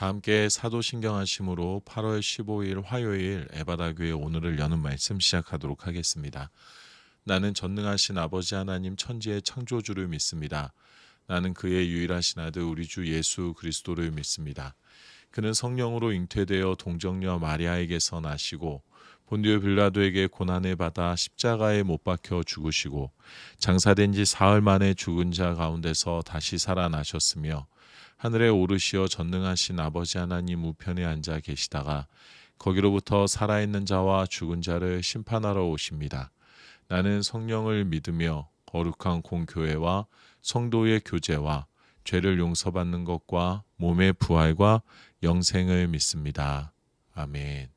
다 함께 사도신경하심으로 8월 15일 화요일 에바다교회 오늘을 여는 말씀 시작하도록 하겠습니다. 나는 전능하신 아버지 하나님 천지의 창조주를 믿습니다. 나는 그의 유일하신 아들 우리 주 예수 그리스도를 믿습니다. 그는 성령으로 잉태되어 동정녀 마리아에게서 나시고 본디오 빌라도에게 고난을 받아 십자가에 못 박혀 죽으시고 장사된 지 사흘 만에 죽은 자 가운데서 다시 살아나셨으며 하늘에 오르시어 전능하신 아버지 하나님 우편에 앉아 계시다가 거기로부터 살아있는 자와 죽은 자를 심판하러 오십니다. 나는 성령을 믿으며 거룩한 공교회와 성도의 교제와 죄를 용서받는 것과 몸의 부활과 영생을 믿습니다. 아멘.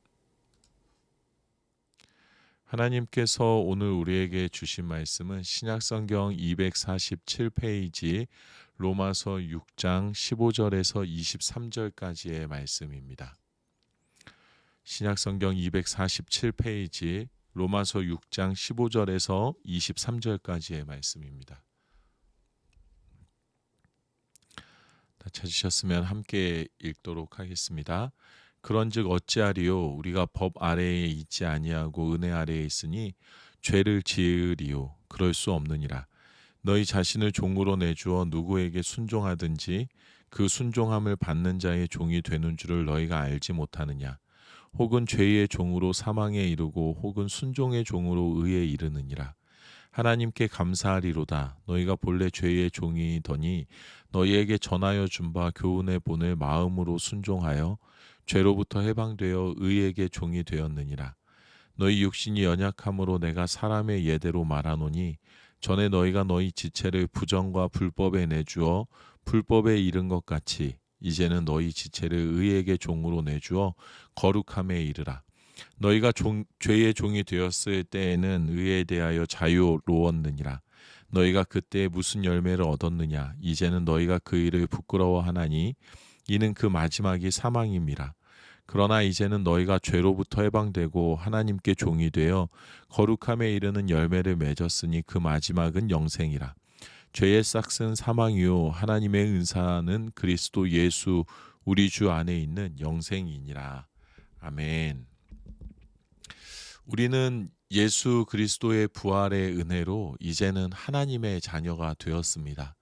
하나님께서 오늘 우리에게 주신 말씀은 신약성경 247페이지 로마서 6장 15절에서 23절까지의 말씀입니다. 신약성경 247페이지 로마서 6장 15절에서 23절까지의 말씀입니다. 다 찾으셨으면 함께 읽도록 하겠습니다. 그런즉 어찌하리요 우리가 법 아래에 있지 아니하고 은혜 아래에 있으니 죄를 지으리요 그럴 수 없느니라. 너희 자신을 종으로 내주어 누구에게 순종하든지 그 순종함을 받는 자의 종이 되는 줄을 너희가 알지 못하느냐. 혹은 죄의 종으로 사망에 이르고 혹은 순종의 종으로 의에 이르느니라. 하나님께 감사하리로다. 너희가 본래 죄의 종이더니 너희에게 전하여 준 바 교훈의 본을 마음으로 순종하여 죄로부터 해방되어 의에게 종이 되었느니라. 너희 육신이 연약함으로 내가 사람의 예대로 말하노니 전에 너희가 너희 지체를 부정과 불법에 내주어 불법에 이른 것 같이 이제는 너희 지체를 의에게 종으로 내주어 거룩함에 이르라. 너희가 죄의 종이 되었을 때에는 의에 대하여 자유로웠느니라. 너희가 그때 무슨 열매를 얻었느냐. 이제는 너희가 그 일을 부끄러워하나니 이는 그 마지막이 사망임이라. 그러나 이제는 너희가 죄로부터 해방되고 하나님께 종이 되어 거룩함에 이르는 열매를 맺었으니 그 마지막은 영생이라. 죄의 싹은 사망이요 하나님의 은사는 그리스도 예수 우리 주 안에 있는 영생이니라. 아멘. 우리는 예수 그리스도의 부활의 은혜로 이제는 하나님의 자녀가 되었습니다.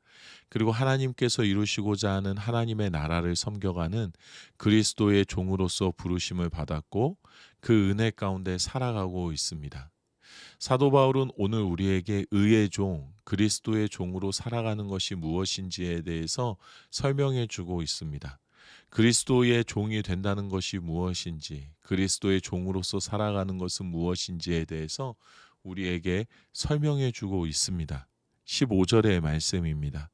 그리고 하나님께서 이루시고자 하는 하나님의 나라를 섬겨가는 그리스도의 종으로서 부르심을 받았고 그 은혜 가운데 살아가고 있습니다. 사도 바울은 오늘 우리에게 의의 종, 그리스도의 종으로 살아가는 것이 무엇인지에 대해서 설명해 주고 있습니다. 그리스도의 종이 된다는 것이 무엇인지, 그리스도의 종으로서 살아가는 것은 무엇인지에 대해서 우리에게 설명해 주고 있습니다. 15절의 말씀입니다.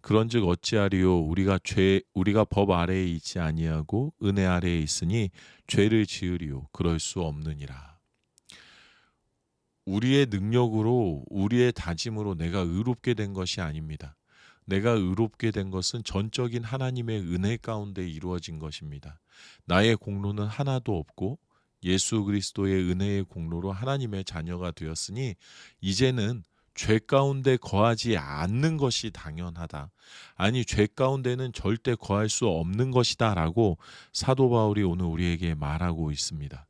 그런즉 어찌하리요 우리가 법 아래에 있지 아니하고 은혜 아래에 있으니 죄를 지으리요 그럴 수 없느니라. 우리의 능력으로 우리의 다짐으로 내가 의롭게 된 것이 아닙니다. 내가 의롭게 된 것은 전적인 하나님의 은혜 가운데 이루어진 것입니다. 나의 공로는 하나도 없고 예수 그리스도의 은혜의 공로로 하나님의 자녀가 되었으니 이제는 죄 가운데 거하지 않는 것이 당연하다. 아니 죄 가운데는 절대 거할 수 없는 것이다 라고 사도 바울이 오늘 우리에게 말하고 있습니다.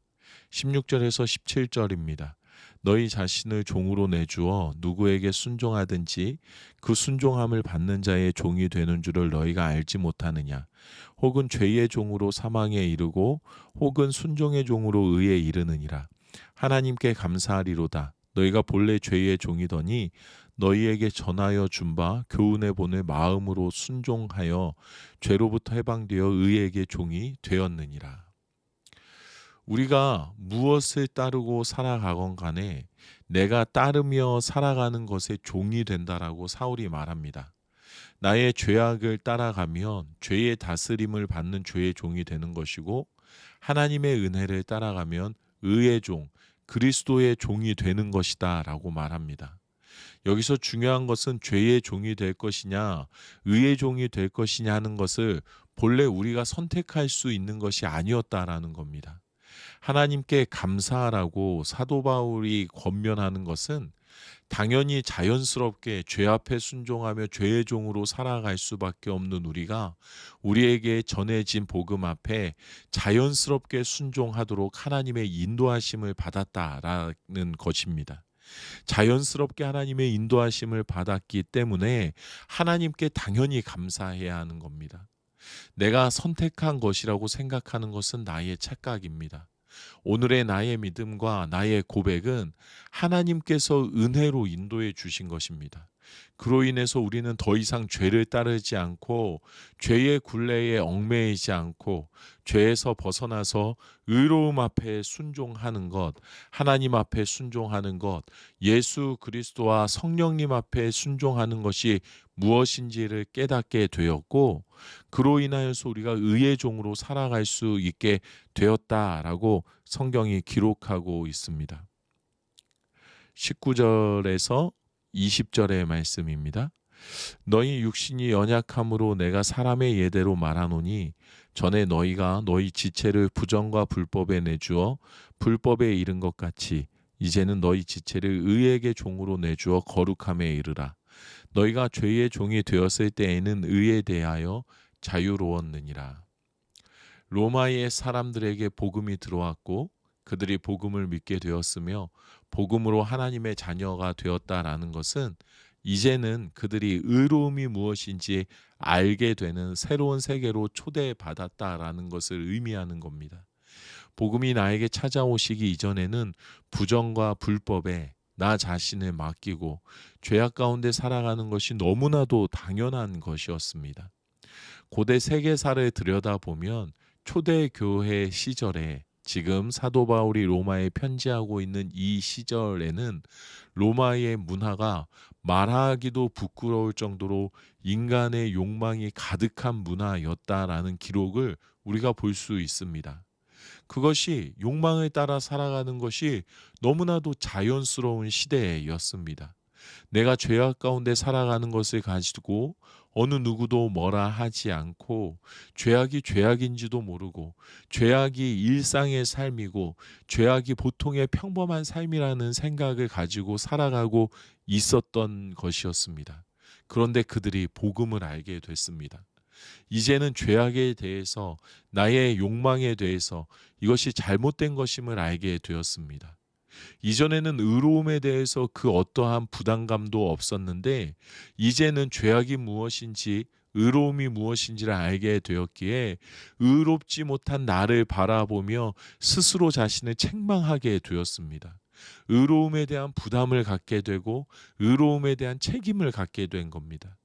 16절에서 17절입니다. 너희 자신을 종으로 내주어 누구에게 순종하든지 그 순종함을 받는 자의 종이 되는 줄을 너희가 알지 못하느냐. 혹은 죄의 종으로 사망에 이르고 혹은 순종의 종으로 의에 이르느니라. 하나님께 감사하리로다. 너희가 본래 죄의 종이더니 너희에게 전하여 준 바 교훈의 본을 마음으로 순종하여 죄로부터 해방되어 의에게 종이 되었느니라. 우리가 무엇을 따르고 살아가건 간에 내가 따르며 살아가는 것의 종이 된다라고 사울이 말합니다. 나의 죄악을 따라가면 죄의 다스림을 받는 죄의 종이 되는 것이고 하나님의 은혜를 따라가면 의의 종, 그리스도의 종이 되는 것이다 라고 말합니다. 여기서 중요한 것은 죄의 종이 될 것이냐 의의 종이 될 것이냐 하는 것을 본래 우리가 선택할 수 있는 것이 아니었다라는 겁니다. 하나님께 감사하라고 사도 바울이 권면하는 것은 당연히 자연스럽게 죄 앞에 순종하며 죄의 종으로 살아갈 수밖에 없는 우리가 우리에게 전해진 복음 앞에 자연스럽게 순종하도록 하나님의 인도하심을 받았다라는 것입니다. 자연스럽게 하나님의 인도하심을 받았기 때문에 하나님께 당연히 감사해야 하는 겁니다. 내가 선택한 것이라고 생각하는 것은 나의 착각입니다. 오늘의 나의 믿음과 나의 고백은 하나님께서 은혜로 인도해 주신 것입니다. 그로 인해서 우리는 더 이상 죄를 따르지 않고 죄의 굴레에 얽매이지 않고 죄에서 벗어나서 의로움 앞에 순종하는 것, 하나님 앞에 순종하는 것, 예수 그리스도와 성령님 앞에 순종하는 것이 무엇인지를 깨닫게 되었고, 그로 인하여서 우리가 의의 종으로 살아갈 수 있게 되었다라고 성경이 기록하고 있습니다. 19절에서 20절의 말씀입니다. 너희 육신이 연약함으로 내가 사람의 예대로 말하노니 전에 너희가 너희 지체를 부정과 불법에 내주어 불법에 이른 것 같이 이제는 너희 지체를 의에게 종으로 내주어 거룩함에 이르라. 너희가 죄의 종이 되었을 때에는 의에 대하여 자유로웠느니라. 로마의 사람들에게 복음이 들어왔고 그들이 복음을 믿게 되었으며 복음으로 하나님의 자녀가 되었다라는 것은 이제는 그들이 의로움이 무엇인지 알게 되는 새로운 세계로 초대받았다라는 것을 의미하는 겁니다. 복음이 나에게 찾아오시기 이전에는 부정과 불법에 나 자신을 맡기고 죄악 가운데 살아가는 것이 너무나도 당연한 것이었습니다. 고대 세계사를 들여다보면 초대교회 시절에 지금 사도 바울이 로마에 편지하고 있는 이 시절에는 로마의 문화가 말하기도 부끄러울 정도로 인간의 욕망이 가득한 문화였다라는 기록을 우리가 볼 수 있습니다. 그것이 욕망을 따라 살아가는 것이 너무나도 자연스러운 시대였습니다. 내가 죄악 가운데 살아가는 것을 가지고 어느 누구도 뭐라 하지 않고 죄악이 죄악인지도 모르고 죄악이 일상의 삶이고 죄악이 보통의 평범한 삶이라는 생각을 가지고 살아가고 있었던 것이었습니다. 그런데 그들이 복음을 알게 됐습니다. 이제는 죄악에 대해서 나의 욕망에 대해서 이것이 잘못된 것임을 알게 되었습니다. 이전에는 의로움에 대해서 그 어떠한 부담감도 없었는데 이제는 죄악이 무엇인지 의로움이 무엇인지를 알게 되었기에 의롭지 못한 나를 바라보며 스스로 자신을 책망하게 되었습니다. 의로움에 대한 부담을 갖게 되고 의로움에 대한 책임을 갖게 된 겁니다.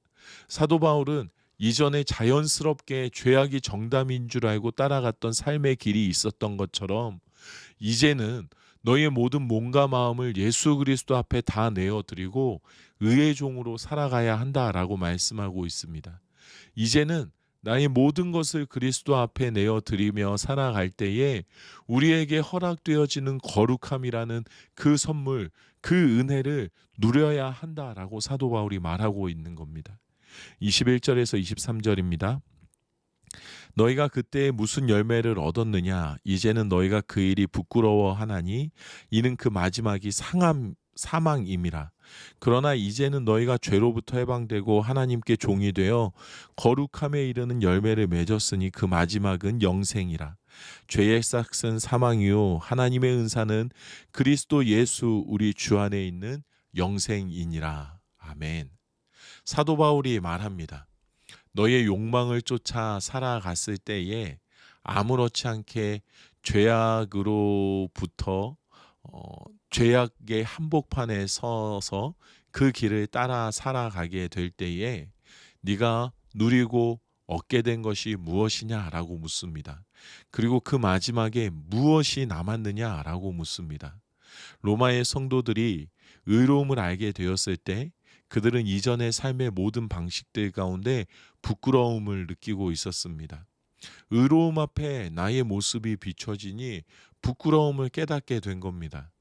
사도 바울은 이전에 자연스럽게 죄악이 정답인 줄 알고 따라갔던 삶의 길이 있었던 것처럼 이제는 너의 모든 몸과 마음을 예수 그리스도 앞에 다 내어드리고 의의 종으로 살아가야 한다라고 말씀하고 있습니다. 이제는 나의 모든 것을 그리스도 앞에 내어드리며 살아갈 때에 우리에게 허락되어지는 거룩함이라는 그 선물, 그 은혜를 누려야 한다라고 사도 바울이 말하고 있는 겁니다. 21절에서 23절입니다. 너희가 그때 무슨 열매를 얻었느냐? 이제는 너희가 그 일이 부끄러워하나니 이는 그 마지막이 사망임이라. 그러나 이제는 너희가 죄로부터 해방되고 하나님께 종이 되어 거룩함에 이르는 열매를 맺었으니 그 마지막은 영생이라. 죄의 싹은 사망이요 하나님의 은사는 그리스도 예수 우리 주 안에 있는 영생이니라. 아멘. 사도 바울이 말합니다. 너의 욕망을 쫓아 살아갔을 때에 아무렇지 않게 죄악으로부터 죄악의 한복판에 서서 그 길을 따라 살아가게 될 때에 네가 누리고 얻게 된 것이 무엇이냐라고 묻습니다. 그리고 그 마지막에 무엇이 남았느냐라고 묻습니다. 로마의 성도들이 의로움을 알게 되었을 때 그들은 이전의 삶의 모든 방식들 가운데 부끄러움을 느끼고 있었습니다. 의로움 앞에 나의 모습이 비춰지니 부끄러움을 깨닫게 된 겁니다.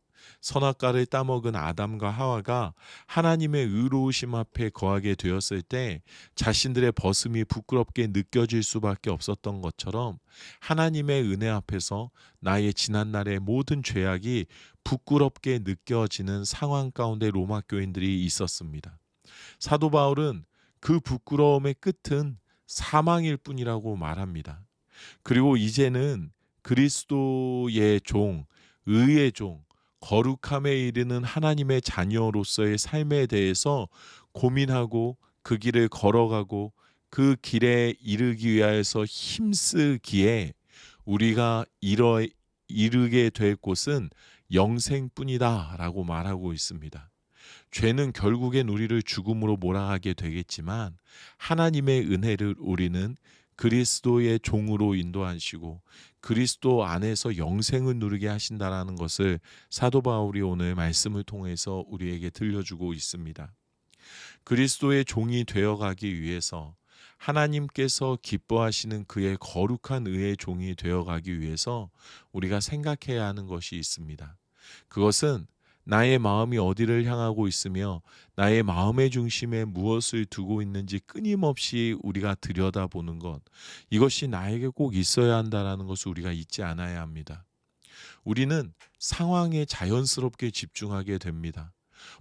선악과를 따먹은 아담과 하와가 하나님의 의로우심 앞에 거하게 되었을 때 자신들의 벗음이 부끄럽게 느껴질 수밖에 없었던 것처럼 하나님의 은혜 앞에서 나의 지난날의 모든 죄악이 부끄럽게 느껴지는 상황 가운데 로마 교인들이 있었습니다. 사도 바울은 그 부끄러움의 끝은 사망일 뿐이라고 말합니다. 그리고 이제는 그리스도의 종, 의의 종, 거룩함에 이르는 하나님의 자녀로서의 삶에 대해서 고민하고 그 길을 걸어가고 그 길에 이르기 위하여서 힘쓰기에 우리가 이르게 될 곳은 영생뿐이다라고 말하고 있습니다. 죄는 결국엔 우리를 죽음으로 몰아가게 되겠지만 하나님의 은혜를 우리는 그리스도의 종으로 인도하시고 그리스도 안에서 영생을 누리게 하신다라는 것을 사도 바울이 오늘 말씀을 통해서 우리에게 들려주고 있습니다. 그리스도의 종이 되어가기 위해서 하나님께서 기뻐하시는 그의 거룩한 의의 종이 되어가기 위해서 우리가 생각해야 하는 것이 있습니다. 그것은 나의 마음이 어디를 향하고 있으며 나의 마음의 중심에 무엇을 두고 있는지 끊임없이 우리가 들여다보는 것, 이것이 나에게 꼭 있어야 한다는 것을 우리가 잊지 않아야 합니다. 우리는 상황에 자연스럽게 집중하게 됩니다.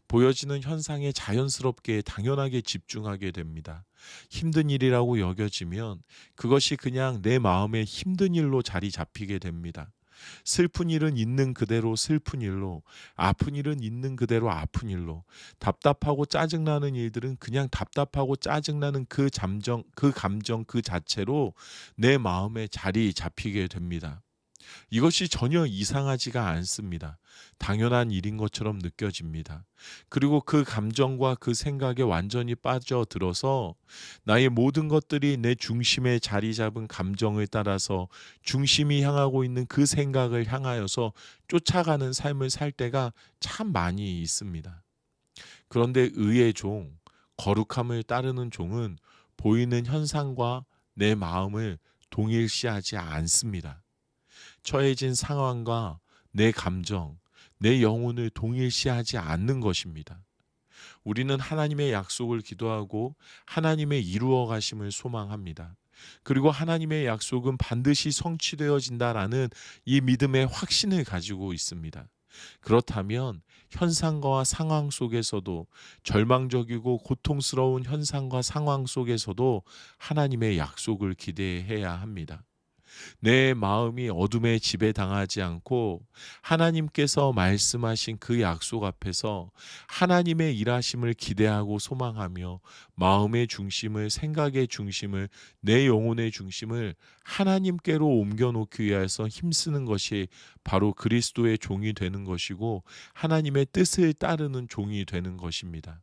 보여지는 현상에 자연스럽게 당연하게 집중하게 됩니다. 힘든 일이라고 여겨지면 그것이 그냥 내 마음에 힘든 일로 자리 잡히게 됩니다. 슬픈 일은 있는 그대로 슬픈 일로, 아픈 일은 있는 그대로 아픈 일로, 답답하고 짜증나는 일들은 그냥 답답하고 짜증나는 그 감정 그 자체로 내 마음에 자리 잡히게 됩니다. 이것이 전혀 이상하지가 않습니다. 당연한 일인 것처럼 느껴집니다. 그리고 그 감정과 그 생각에 완전히 빠져들어서 나의 모든 것들이 내 중심에 자리 잡은 감정을 따라서 중심이 향하고 있는 그 생각을 향하여서 쫓아가는 삶을 살 때가 참 많이 있습니다. 그런데 의의 종, 거룩함을 따르는 종은 보이는 현상과 내 마음을 동일시하지 않습니다. 처해진 상황과 내 감정, 내 영혼을 동일시하지 않는 것입니다. 우리는 하나님의 약속을 기도하고 하나님의 이루어 가심을 소망합니다. 그리고 하나님의 약속은 반드시 성취되어진다라는 이 믿음의 확신을 가지고 있습니다. 그렇다면 현상과 상황 속에서도, 절망적이고 고통스러운 현상과 상황 속에서도 하나님의 약속을 기대해야 합니다. 내 마음이 어둠에 지배당하지 않고 하나님께서 말씀하신 그 약속 앞에서 하나님의 일하심을 기대하고 소망하며 마음의 중심을, 생각의 중심을, 내 영혼의 중심을 하나님께로 옮겨놓기 위해서 힘쓰는 것이 바로 그리스도의 종이 되는 것이고 하나님의 뜻을 따르는 종이 되는 것입니다.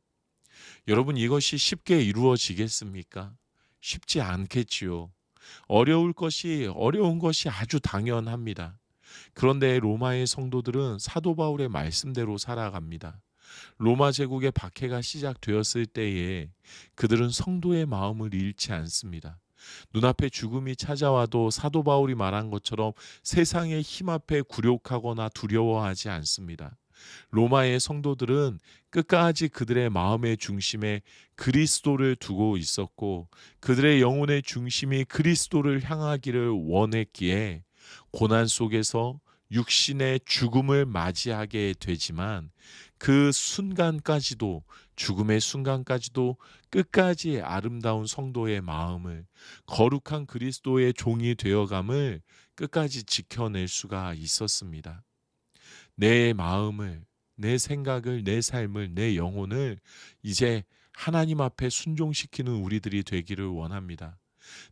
여러분, 이것이 쉽게 이루어지겠습니까? 쉽지 않겠지요. 어려운 것이 아주 당연합니다. 그런데 로마의 성도들은 사도 바울의 말씀대로 살아갑니다. 로마 제국의 박해가 시작되었을 때에 그들은 성도의 마음을 잃지 않습니다. 눈앞에 죽음이 찾아와도 사도 바울이 말한 것처럼 세상의 힘 앞에 굴욕하거나 두려워하지 않습니다. 로마의 성도들은 끝까지 그들의 마음의 중심에 그리스도를 두고 있었고 그들의 영혼의 중심이 그리스도를 향하기를 원했기에 고난 속에서 육신의 죽음을 맞이하게 되지만 그 순간까지도, 죽음의 순간까지도 끝까지 아름다운 성도의 마음을, 거룩한 그리스도의 종이 되어감을 끝까지 지켜낼 수가 있었습니다. 내 마음을, 내 생각을, 내 삶을, 내 영혼을 이제 하나님 앞에 순종시키는 우리들이 되기를 원합니다.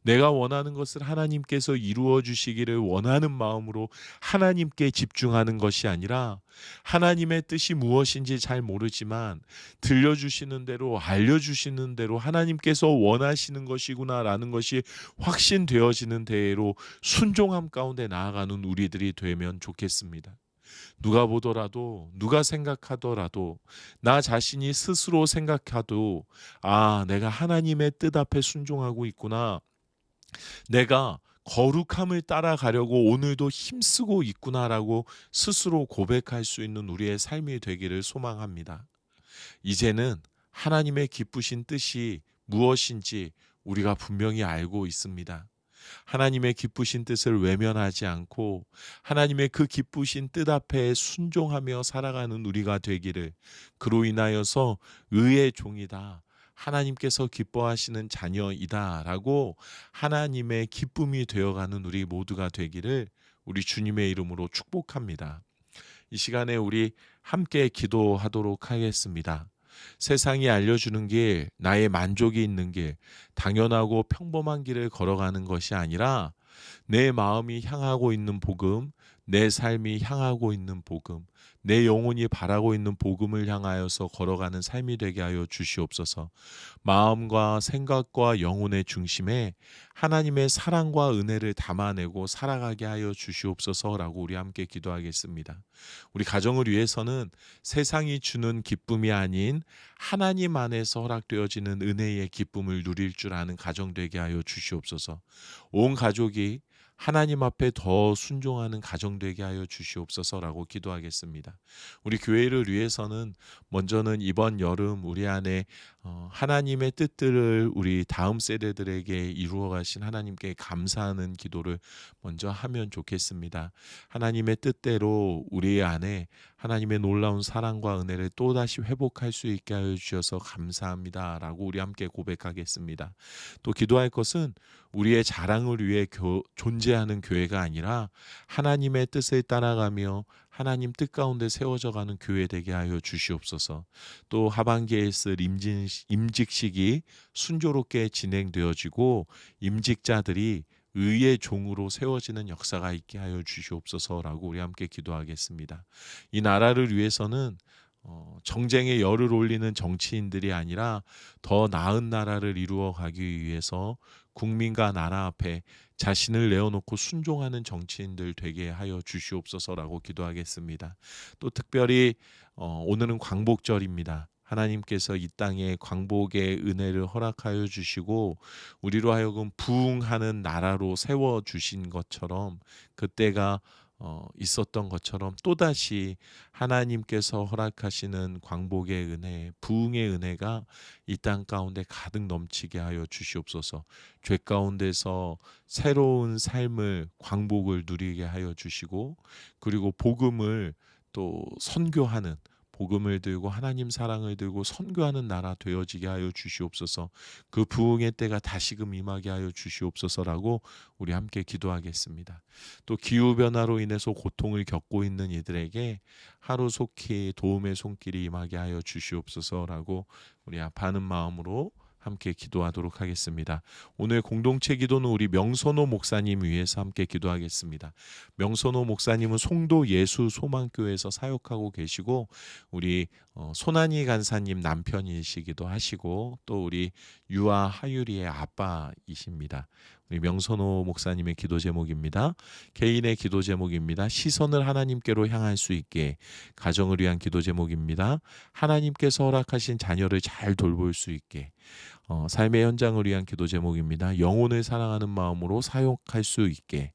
내가 원하는 것을 하나님께서 이루어 주시기를 원하는 마음으로 하나님께 집중하는 것이 아니라 하나님의 뜻이 무엇인지 잘 모르지만 들려주시는 대로, 알려주시는 대로 하나님께서 원하시는 것이구나라는 것이 확신되어지는 대로 순종함 가운데 나아가는 우리들이 되면 좋겠습니다. 누가 보더라도, 누가 생각하더라도, 나 자신이 스스로 생각해도 내가 하나님의 뜻 앞에 순종하고 있구나. 내가 거룩함을 따라가려고 오늘도 힘쓰고 있구나라고 스스로 고백할 수 있는 우리의 삶이 되기를 소망합니다. 이제는 하나님의 기쁘신 뜻이 무엇인지 우리가 분명히 알고 있습니다. 하나님의 기쁘신 뜻을 외면하지 않고 하나님의 그 기쁘신 뜻 앞에 순종하며 살아가는 우리가 되기를, 그로 인하여서 의의 종이다, 하나님께서 기뻐하시는 자녀이다라고 하나님의 기쁨이 되어가는 우리 모두가 되기를 우리 주님의 이름으로 축복합니다. 이 시간에 우리 함께 기도하도록 하겠습니다. 세상이 알려주는 길, 나의 만족이 있는 길, 당연하고 평범한 길을 걸어가는 것이 아니라 내 마음이 향하고 있는 복음, 내 삶이 향하고 있는 복음, 내 영혼이 바라고 있는 복음을 향하여서 걸어가는 삶이 되게 하여 주시옵소서. 마음과 생각과 영혼의 중심에 하나님의 사랑과 은혜를 담아내고 살아가게 하여 주시옵소서라고 우리 함께 기도하겠습니다. 우리 가정을 위해서는 세상이 주는 기쁨이 아닌 하나님 안에서 허락되어지는 은혜의 기쁨을 누릴 줄 아는 가정 되게 하여 주시옵소서. 온 가족이 하나님 앞에 더 순종하는 가정 되게 하여 주시옵소서라고 기도하겠습니다. 우리 교회를 위해서는 먼저는 이번 여름 우리 안에 하나님의 뜻들을 우리 다음 세대들에게 이루어 가신 하나님께 감사하는 기도를 먼저 하면 좋겠습니다. 하나님의 뜻대로 우리 안에 하나님의 놀라운 사랑과 은혜를 또다시 회복할 수 있게 하여 주셔서 감사합니다라고 우리 함께 고백하겠습니다. 또 기도할 것은 우리의 자랑을 위해 존재하는 교회가 아니라 하나님의 뜻을 따라가며 하나님 뜻 가운데 세워져 가는 교회 되게 하여 주시옵소서. 또 하반기에 있을 임직식이 순조롭게 진행되어지고 임직자들이 의의 종으로 세워지는 역사가 있게 하여 주시옵소서라고 우리 함께 기도하겠습니다. 이 나라를 위해서는 정쟁에 열을 올리는 정치인들이 아니라 더 나은 나라를 이루어 가기 위해서 국민과 나라 앞에 자신을 내어놓고 순종하는 정치인들 되게 하여 주시옵소서라고 기도하겠습니다. 또 특별히 오늘은 광복절입니다. 하나님께서 이 땅에 광복의 은혜를 허락하여 주시고 우리로 하여금 부흥하는 나라로 세워주신 것처럼, 그때가 있었던 것처럼 또다시 하나님께서 허락하시는 광복의 은혜, 부흥의 은혜가 이 땅 가운데 가득 넘치게 하여 주시옵소서. 죄 가운데서 새로운 삶을, 광복을 누리게 하여 주시고, 그리고 복음을 또 선교하는, 복음을 들고 하나님 사랑을 들고 선교하는 나라 되어지게 하여 주시옵소서. 그 부흥의 때가 다시금 임하게 하여 주시옵소서라고 우리 함께 기도하겠습니다. 또 기후변화로 인해서 고통을 겪고 있는 이들에게 하루속히 도움의 손길이 임하게 하여 주시옵소서라고 우리 아파하는 마음으로 함께 기도하도록 하겠습니다. 오늘 공동체 기도는 우리 명선호 목사님 위해서 함께 기도하겠습니다. 명선호 목사님은 송도 예수 소망교회에서 사역하고 계시고 우리 손한이 간사님 남편이시기도 하시고 또 우리 유아 하유리의 아빠이십니다. 우리 명선호 목사님의 기도 제목입니다. 개인의 기도 제목입니다. 시선을 하나님께로 향할 수 있게. 가정을 위한 기도 제목입니다. 하나님께서 허락하신 자녀를 잘 돌볼 수 있게. 삶의 현장을 위한 기도 제목입니다. 영혼을 사랑하는 마음으로 사역할 수 있게.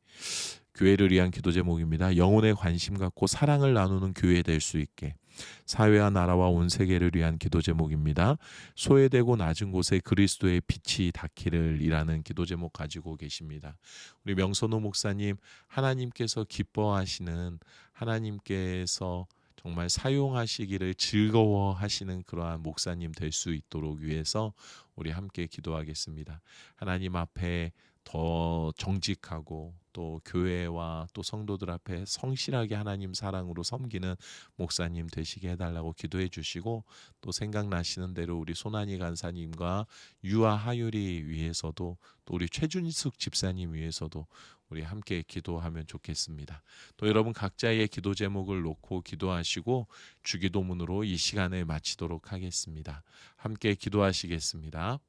교회를 위한 기도 제목입니다. 영혼에 관심 갖고 사랑을 나누는 교회 될 수 있게. 사회와 나라와 온 세계를 위한 기도 제목입니다. 소외되고 낮은 곳에 그리스도의 빛이 닿기를 이라는 기도 제목 가지고 계십니다. 우리 명선호 목사님, 하나님께서 기뻐하시는, 하나님께서 정말 사용하시기를 즐거워하시는 그러한 목사님 될 수 있도록 위해서 우리 함께 기도하겠습니다. 하나님 앞에 더 정직하고 또 교회와 또 성도들 앞에 성실하게 하나님 사랑으로 섬기는 목사님 되시게 해달라고 기도해 주시고, 또 생각나시는 대로 우리 손한이 간사님과 유아 하율이 위해서도, 또 우리 최준숙 집사님 위해서도 우리 함께 기도하면 좋겠습니다. 또 여러분 각자의 기도 제목을 놓고 기도하시고 주기도문으로 이 시간을 마치도록 하겠습니다. 함께 기도하시겠습니다.